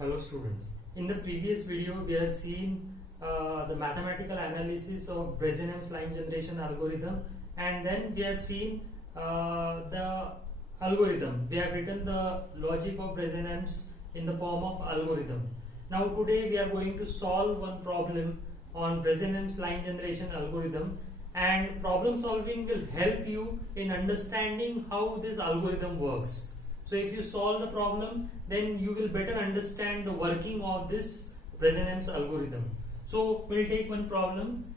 Hello students. In the previous video we have seen the mathematical analysis of Bresenham's line generation algorithm, and then we have seen the algorithm. We have written the logic of Bresenham's in the form of algorithm. Now today we are going to solve one problem on Bresenham's line generation algorithm, and problem solving will help you in understanding how this algorithm works. So if you solve the problem, then you will better understand the working of this Bresenham's algorithm. So we'll take one problem.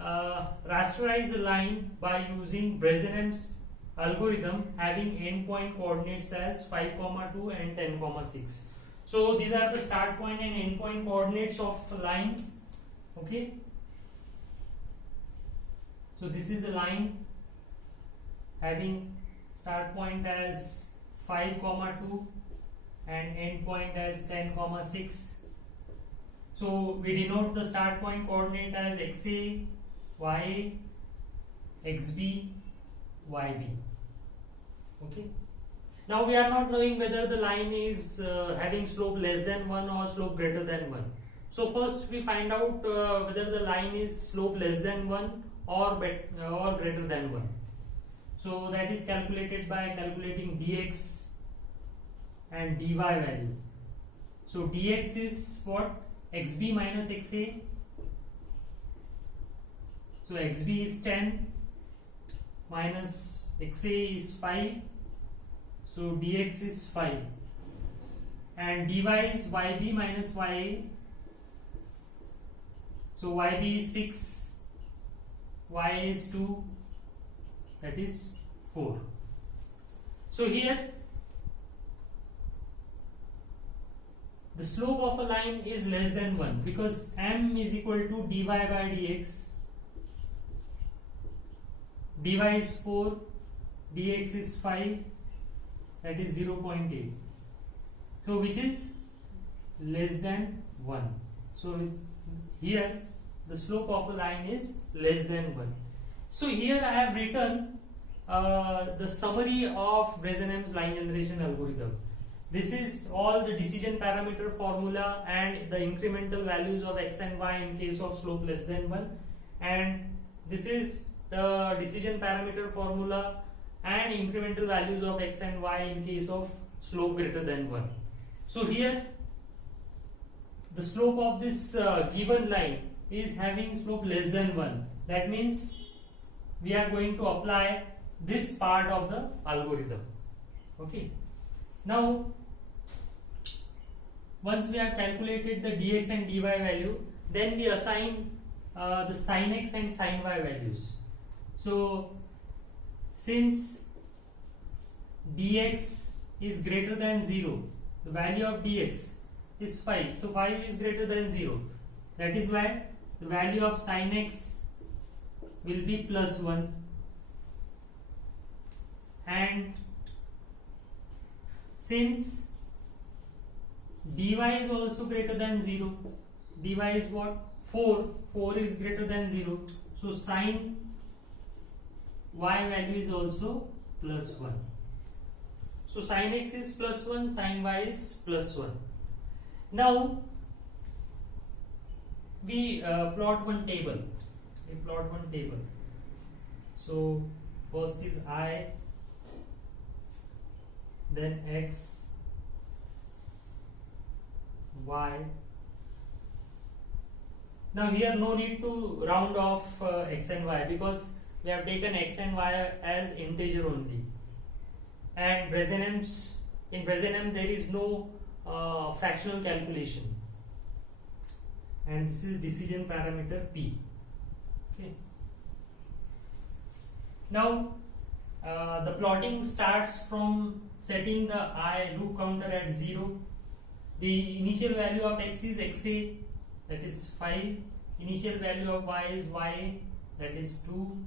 Rasterize a line by using Bresenham's algorithm having endpoint coordinates as 5, 2 and 10, 6. So these are the start point and end point coordinates of a line. Okay. So this is a line having start point as 5, 2 and end point as 10, 6. So we denote the start point coordinate as xa, ya, xb, yb. Okay. Now we are not knowing whether the line is having slope less than 1 or slope greater than 1. So first we find out whether the line is slope less than 1 or greater than 1. So that is calculated by calculating dx and dy value. So dx is what? Xb minus xa. So xb is 10 minus xa is 5. So dx is 5. And dy is yb minus ya. So yb is 6. Ya is 2. That is 4. So here the slope of a line is less than 1 because m is equal to dy by dx. Dy is 4, dx is 5, that is 0.8. So which is less than 1. So here the slope of a line is less than 1. So here I have written the summary of Bresenham's line generation algorithm. This is all the decision parameter formula and the incremental values of x and y in case of slope less than 1, and this is the decision parameter formula and incremental values of x and y in case of slope greater than 1. So here the slope of this given line is having slope less than 1. That means we are going to apply this part of the algorithm. Okay. Now once we have calculated the dx and dy value, then we assign the sin x and sin y values. So since dx is greater than 0, the value of dx is 5. So 5 is greater than 0. That is why the value of sin x will be plus 1. And since dy is also greater than 0, dy is what? 4. 4 is greater than 0. So sin y value is also plus 1. So sin x is plus 1, sin y is plus 1. Now we plot one table. So first is I, then x, y. Now here no need to round off x and y because we have taken x and y as integer only, and in Bresenham there is no fractional calculation, and this is decision parameter p. Okay. Now the plotting starts from setting the I loop counter at 0. The initial value of x is xa, that is 5. Initial value of y is ya, that is 2.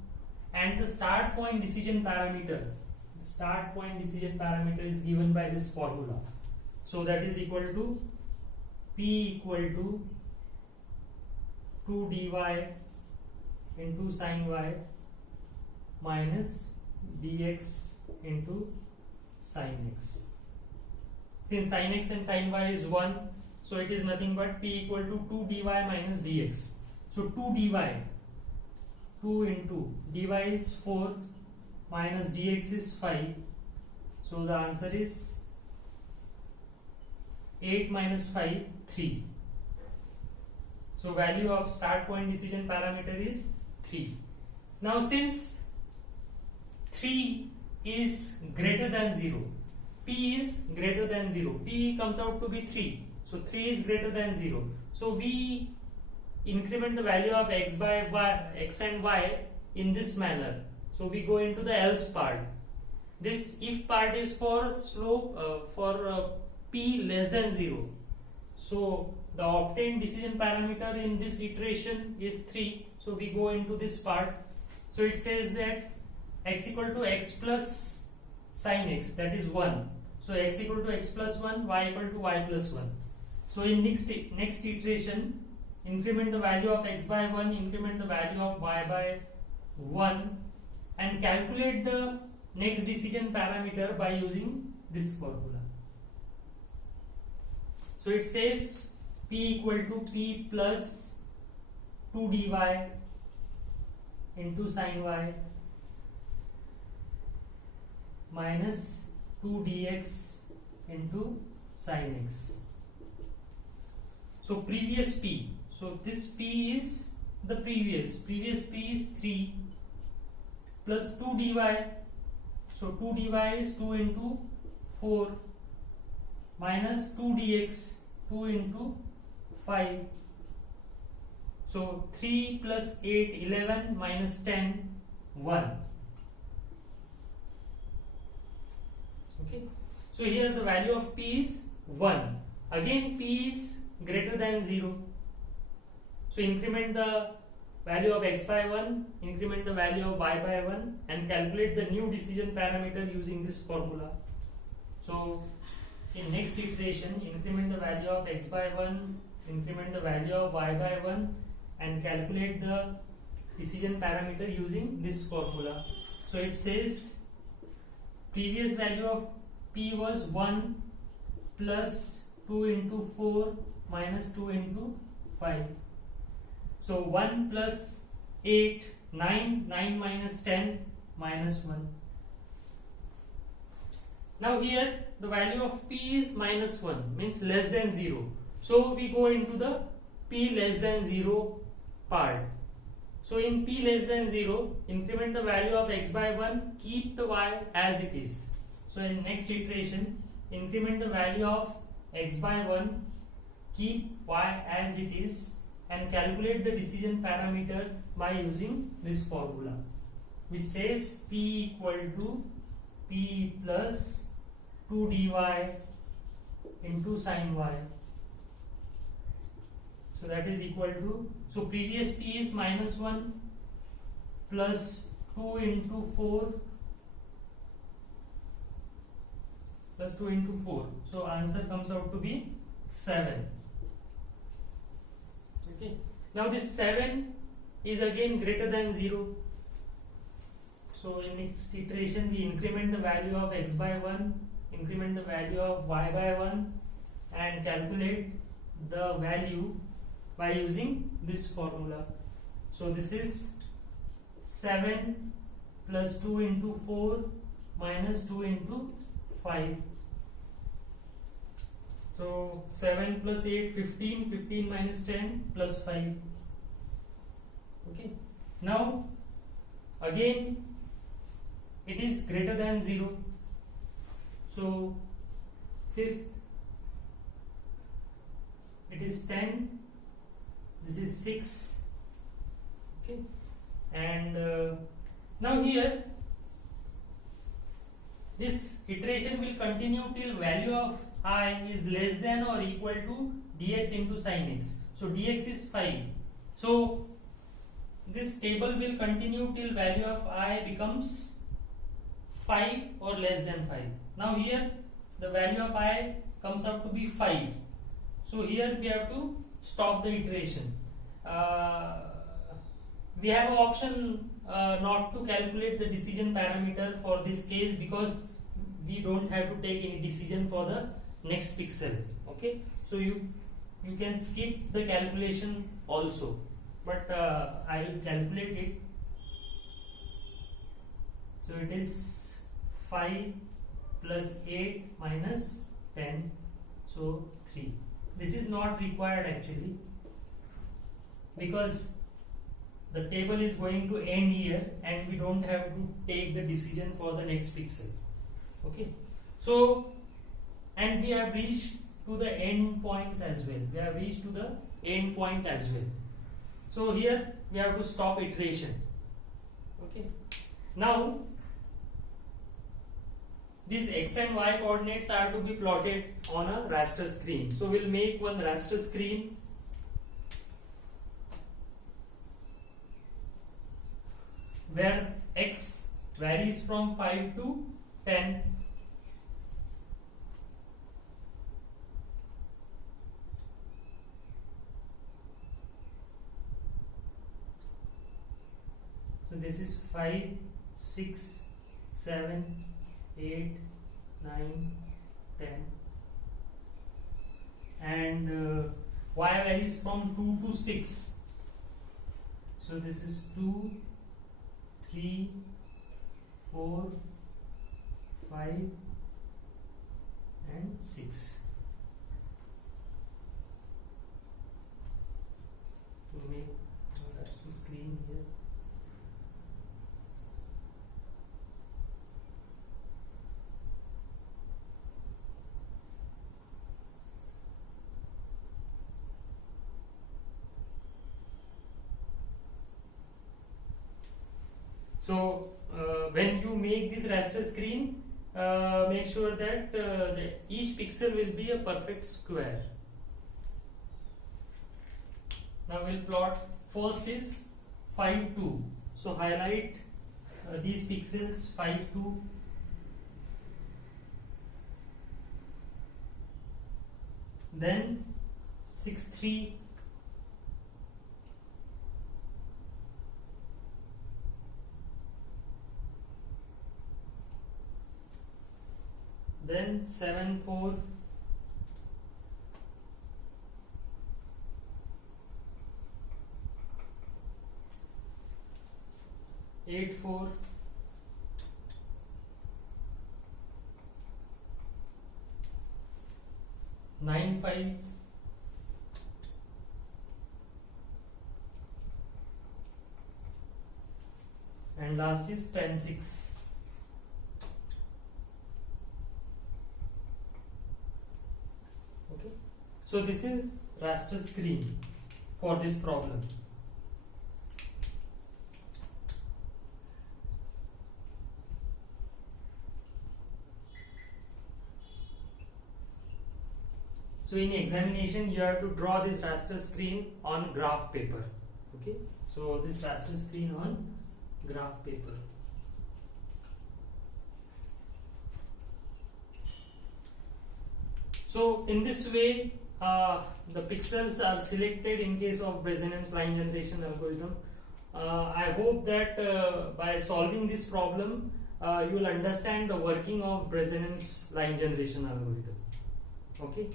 And the start point decision parameter is given by this formula. So that is equal to p equal to 2 dy into sin y minus dx into sin x. Since sin x and sin y is 1, So it is nothing but p equal to 2 dy minus dx. So 2 dy, 2 into dy is 4 minus dx is 5. So the answer is 8 minus 5, 3. So value of start point decision parameter is 3. Now since 3 is greater than 0, p is greater than 0, p comes out to be 3. So 3 is greater than 0. So we increment the value of x by y, x and y in this manner. So we go into the else part. This if part is for slope p less than 0. So the obtained decision parameter in this iteration is 3. So we go into this part. So it says that x equal to x plus sin x, that is 1. So x equal to x plus 1, y equal to y plus 1. So in next iteration, increment the value of x by 1, increment the value of y by 1, and calculate the next decision parameter by using this formula. So it says p equal to p plus 2 dy into sin y minus 2 dx into sin x. So previous p, so this p is the previous p is 3 plus 2 dy. So 2 dy is 2 into 4 minus 2 dx, 2 into 5. So 3 plus 8, 11 minus 10, 1. Okay. So here the value of p is 1. Again p is greater than 0. So increment the value of x by 1, increment the value of y by 1, and calculate the new decision parameter using this formula. So in next iteration, increment the value of x by 1, increment the value of y by 1, and calculate the decision parameter using this formula. So it says previous value of p was 1 plus 2 into 4 minus 2 into 5. So 1 plus 8, 9, 9 minus 10, minus 1. Now here the value of p is minus 1, means less than 0. So we go into the p less than 0 part. So in p less than 0, increment the value of x by 1, keep the y as it is. So in next iteration, increment the value of x by 1, keep y as it is, and calculate the decision parameter by using this formula, which says p equal to p plus 2 dy into sin y. So that is equal to, so previous p is minus 1 plus 2 into 4 plus 2 into 4. So answer comes out to be 7. Okay. Now this 7 is again greater than 0. So in next iteration we increment the value of x by 1, increment the value of y by 1, and calculate the value by using this formula. So this is 7 plus 2 into 4 minus 2 into 5. So 7 plus 8, 15, 15 minus 10 plus 5. Okay. Now again it is greater than 0. So fifth, it is 10, this is 6. Okay. And now here this iteration will continue till value of I is less than or equal to dx into sin x. So dx is 5. So this table will continue till value of I becomes 5 or less than 5. Now here the value of I comes out to be 5. So here we have to stop the iteration. We have an option not to calculate the decision parameter for this case, because we don't have to take any decision for the next pixel. Okay, so you you can skip the calculation also, but I will calculate it. So it is 5 plus 8 minus 10, so 3. This is not required actually, because the table is going to end here and we don't have to take the decision for the next pixel. Okay, so and we have reached to the end points as well. We have reached to the end point as well. So here we have to stop iteration. Okay, now these x and y coordinates are to be plotted on a raster screen. So we'll make one raster screen where x varies from 5 to 10. So this is 5, 6, 7, 8, 9, 10, and y varies from 2 to 6. So this is 2, 3, 4, 5, and 6. To make a raster screen here. So when you make this raster screen, make sure that each pixel will be a perfect square. Now we'll plot. First is 5, 2. So highlight these pixels 5, 2. Then 6, 3. Then 7, 4. Eight, 4. 9, 5. And last is 10, 6. Okay, so this is raster screen for this problem. So in examination you have to draw this raster screen on graph paper. Okay, so this raster screen on graph paper. So in this way the pixels are selected in case of Bresenham's line generation algorithm. I hope that by solving this problem you will understand the working of Bresenham's line generation algorithm. Okay.